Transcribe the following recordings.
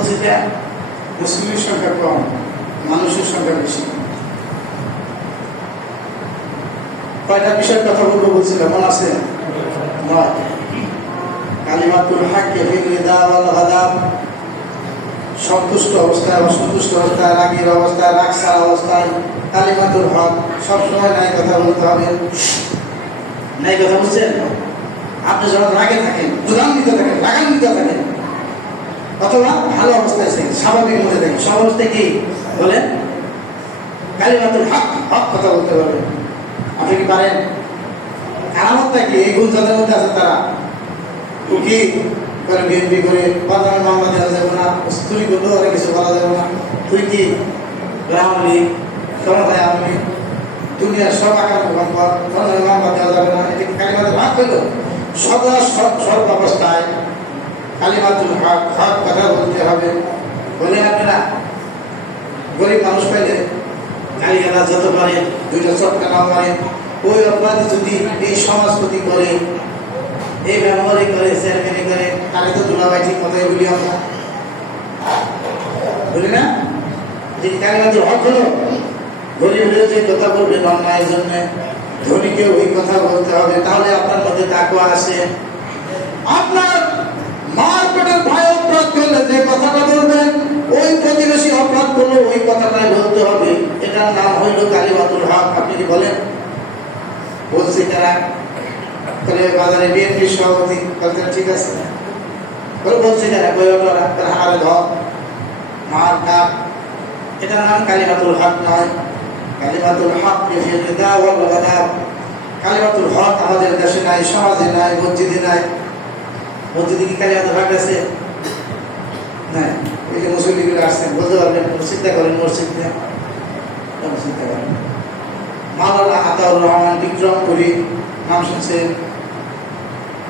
বলছি যে মুসলিমের সংখ্যা কম, মানুষের সংখ্যা বেশি। কয়টা বিষয়ের কথা বলবো বলছিলাম, মনে আছে? নয়। কালিমাতুল হক ফিল রিদা ওয়াল গাদাব, সন্তুষ্ট অবস্থায়, অসন্তুষ্ট অবস্থায়, রাগের অবস্থায়, রাগসার অবস্থায় কালিমাতুল হক, সবসময় ন্যায় কথা বলতে হবে। ন্যায় কথা বুঝছেন? আপনি যখন রাগে থাকেন, ক্রোধান্বিত থাকেন, রাগান্বিত থাকেন, অথবা ভালো অবস্থায় থাকেন, স্বাভাবিক মধ্যে থাকেন, সব অবস্থায় কি বলেন? কালিমাতুল হক, হক কথা বলতে পারবেন। আপনি কি পারেন? কারামতটা কি? এই গুণ যাদের মধ্যে আছে তারা কি করে? বিএনপি করে বাজারে মামলা দেওয়া যাবে না, চুরি করলেও অনেক কিছু বলা যাবে না। তুই কি আওয়ামী লীগ, ক্ষমতায় আওয়ামী লীগ, দুনিয়ার সব আকার মামলা দেওয়া যাবে না। এটা কি কালিমাতুল হক হইল? সদা সর্ব অবস্থায় কালিমাতুল হক, হক কথা বলতে হবে। বলেন আপনারা? গরিব মানুষ পাইলে গালিগালাজ যত পারে, দুইটা চটকা নাম মারে, ওই অপরাধী যদি এই সমাজপতি করে, এই মেম্বারি করে, চেয়ারম্যানি করে, তাকে তো দুলাভাই ঠিক কথাই বলি আমরা, বলি না? যে কালিমাতুল হক হলো গরিব হলেও যে কথা বলবে অন্যায়ের জন্য, ধনীকে ওই কথা বলতে হবে। তাহলে আপনার মধ্যে তাকওয়া আসে। আপনার মার পেটের ভাই অপরাধ করলে যে কথাটা বলবেন, ওই প্রতিবেশী অপরাধ করলে ওই কথাটাই বলতে হবে। এটার নাম হইল কালিমাতুল হক। আপনি কি বলেন? বলছি তারা তাহলে বাজারে বিএনপি সভাপতি বলছেন, ঠিক আছে বলে বলছি তারা হারে ধর মার কাপ, এটার নাম কালিমাতুল হক নয়। কালিমাতুল হক কালিমাতুল হক আমাদের দেশে নাই, সমাজে নাই, মসজিদে নাই। মসজিদে কি কালিমাতুল হক আছে? নাই। ওই যে মুসলিমরা আসছেন, বলতে পারবেন? চিন্তা করেন, মসজিদ নেই, চিন্তা করেন। মাওলানা আতাউর রহমান বিক্রমপুরী নাম শুনছেন?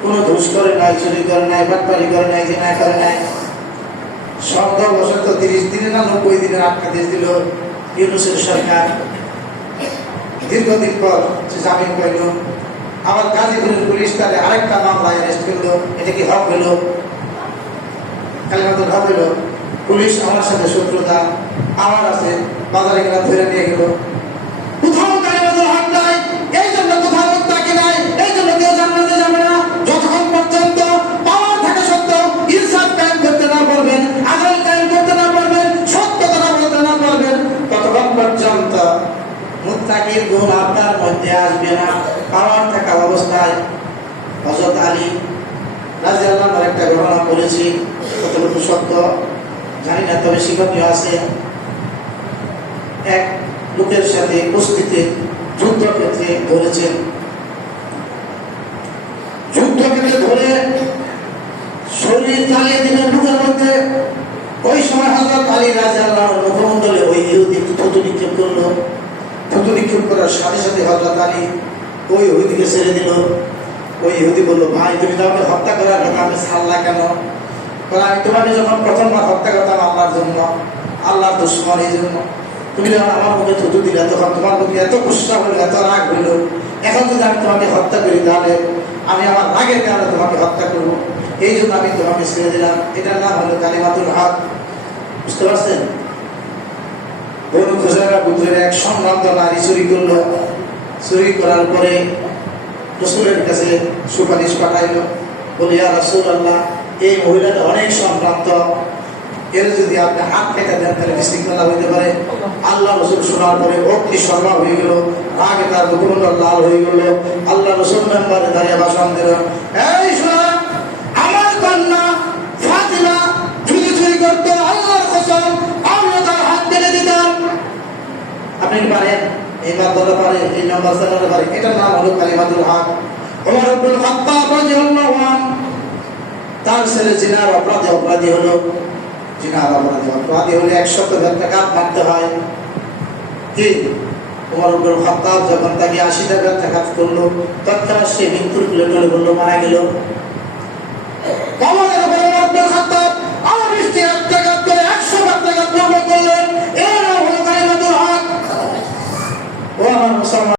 কোন ঘুষ করে নাই, চুরি করে নাই, বাটপারি করে নাই, জিনা করে নাই। ১৭ বছর তো ৩০ দিনে না ৯০ দিনের আটকাদেশ দিল ইউনূসের সরকার। দীর্ঘদিন পর সে জামিন পাইল। আবার গাজীপুরের পুলিশ তাদের আরেকটা মামলায় অ্যারেস্ট করলো। এটা কি হক হইল? কালিমাতুল হক হইল? পুলিশ আমার সাথে শত্রুতা, আমার আছে, বাজারে গেলা ধরে নিয়ে গেল। কোথাও কালিমাতুল হক নাই, এই জন্য কোথাও মুত্তাকি নাই, এই জন্য কেউ জান্নাতে যাবে না। যতক্ষণ পর্যন্ত পাওয়ার থাকা সত্ত্বেও ইনসাফ কায়েম করতে না পারবেন, আদালত কায়েম করতে না পারবেন, সত্য কথা বলতে না পারবেন, ততক্ষণ পর্যন্ত মুত্তাকির গুণ আপনার মধ্যে আসবে না। পাওয়ার থাকা অবস্থায় হযরত আলী রাদিয়াল্লাহু আনহু একটা ঘটনা বলেছি, কতটুকু সত্য জানি না, তবে শিক্ষণীয় আছে। এক লোকের সাথে কুস্তিতে যুদ্ধক্ষেত্রে ধরেছেন, যুদ্ধক্ষেত্রে ধরে শরীর চালিয়ে দিলেন লোকের মধ্যে। ওই সময় হযরত আলী রাদিয়াল্লাহু আনহু মুখমণ্ডলে ওই ইহুদি থুতু নিক্ষেপ করলো। থুতু নিক্ষেপ করার সাথে সাথে হযরত আলী ওই ইহুদিকে ছেড়ে দিল। ওই ইহুদি বলল, ভাই তুমি তো আমাকে হত্যা করার কথা, আমি ছাড়লা কেন? আমি তোমাকে যখন প্রথমবার হত্যা করতাম আল্লাহর জন্য, আল্লাহর দুশমন এই জন্য, তুমি যখন আমার মুখে থুতু দিলে তখন তোমার মুখে এত গুসা হইল, এত রাগ হইল। এখন যদি আমি তোমাকে হত্যা করি তাহলে আমি আমার রাগের কারণে তোমাকে হত্যা করবো, এই জন্য আমি তোমাকে ছেড়ে দিলাম। এটার নাম হলো কালিমাতুল হক। বুঝতে পারছেন? বনু খুজাইরা গোত্রের এক সম্ভ্রান্ত নারী চুরি করলো। চুরি করার পরে রাসূলের কাছে সুপারিশ পাঠাইলো, বলে ইয়া রাসূলুল্লাহ, এই মহিলাটা অনেক সম্ভ্রান্ত, এর যদি আপনি হাত কেটে দেন তাহলে বিশৃঙ্খলা হইতে পারে। আল্লাহ রাসূল শোনার পরে অগ্নি শর্মা হয়ে গেল, রাগে তার মুখমণ্ডল লাল হয়ে গেল। আল্লাহ রাসূল মেম্বারে দাঁড়িয়ে ভাষণ দিলেন, এই শোনা, আমার কন্যা ফাতিমা যদি চুরি করতো, আল্লাহর কসম আমিও তার হাত কেটে দিতাম। আপনি কি পারেন? এই মাধ্যমে পারে, এই নাম্বার চালাতে পারে। এটার নাম হলো কালিমাতুল হক। ওমর ইবনে খাত্তাব রাদিয়াল্লাহু আনহু তার ছেলে জিনার অপরাধী হলো, জিনার অপরাধী হলে 100 টাকা মারতে হয়। কি ওমর ইবনে খাত্তাব যখন তাকে 80 টাকা করলো, তৎক্ষণাৎ সে মৃত্যুর কোলে বললো, মারা গেল।